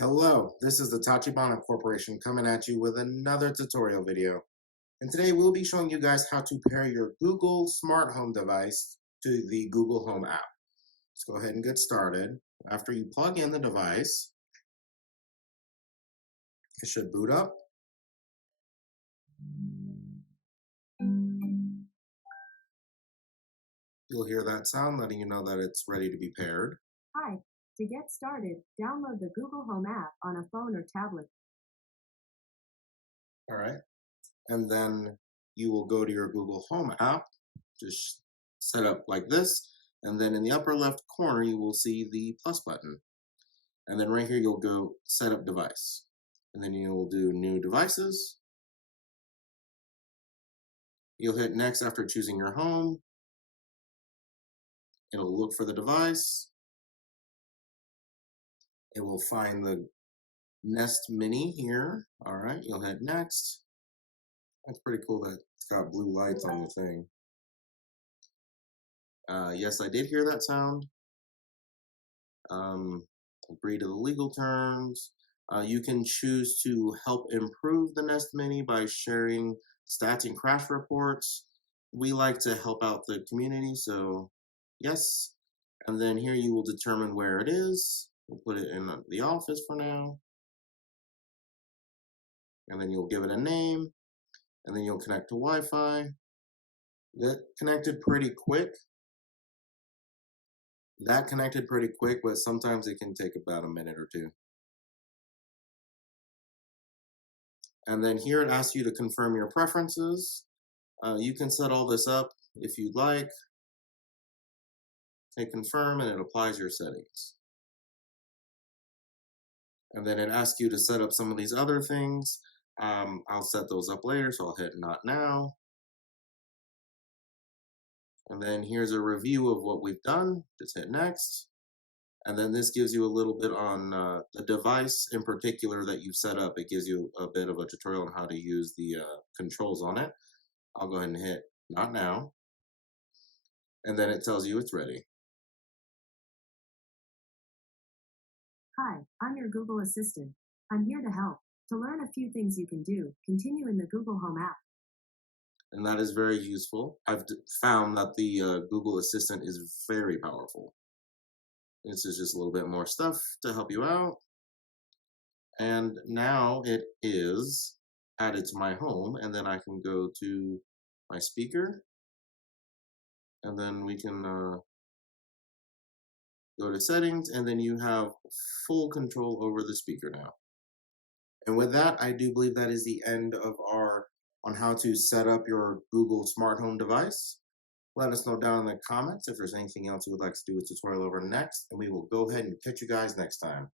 Hello, this is the Tachibana Corporation coming at you with another tutorial video. And today we'll be showing you guys how to pair your Google smart home device to the Google Home app. Let's go ahead and get started. After you plug in the device, it should boot up. You'll hear that sound letting you know that it's ready to be paired. Hi. To get started, download the Google Home app on a phone or tablet. All right. And then you will go to your Google Home app, just set up like this. And then in the upper left corner, you will see the plus button. And then right here, you'll go set up device. And then you'll do new devices. You'll hit next after choosing your home. It'll look for the device. It will find the Nest Mini here. All right, you'll hit next. That's pretty cool that it's got blue lights on the thing. Yes, I did hear that sound. Agree to the legal terms. You can choose to help improve the Nest Mini by sharing stats and crash reports. We like to help out the community, so yes. And then here you will determine where it is. We'll put it in the office for now. And then you'll give it a name. And then you'll connect to Wi-Fi. That connected pretty quick. But sometimes it can take about a minute or two. And then here it asks you to confirm your preferences. You can set all this up if you'd like. Hit confirm and it applies your settings. And then it asks you to set up some of these other things. I'll set those up later, so I'll hit not now. And then here's a review of what we've done. Just hit next. And then this gives you a little bit on the device in particular that you've set up. It gives you a bit of a tutorial on how to use the controls on it. I'll go ahead and hit not now. And then it tells you it's ready. Hi, I'm your Google Assistant. I'm here to help. To learn a few things you can do, continue in the Google Home app. And that is very useful. I've found that the Google Assistant is very powerful. This is just a little bit more stuff to help you out. And now it is added to my home, and then I can go to my speaker, and then we can go to settings, and then you have full control over the speaker now. And with that, I do believe that is the end of our on how to set up your Google smart home device. Let us know down in the comments if there's anything else you would like to do a tutorial over next, and we will go ahead and catch you guys next time.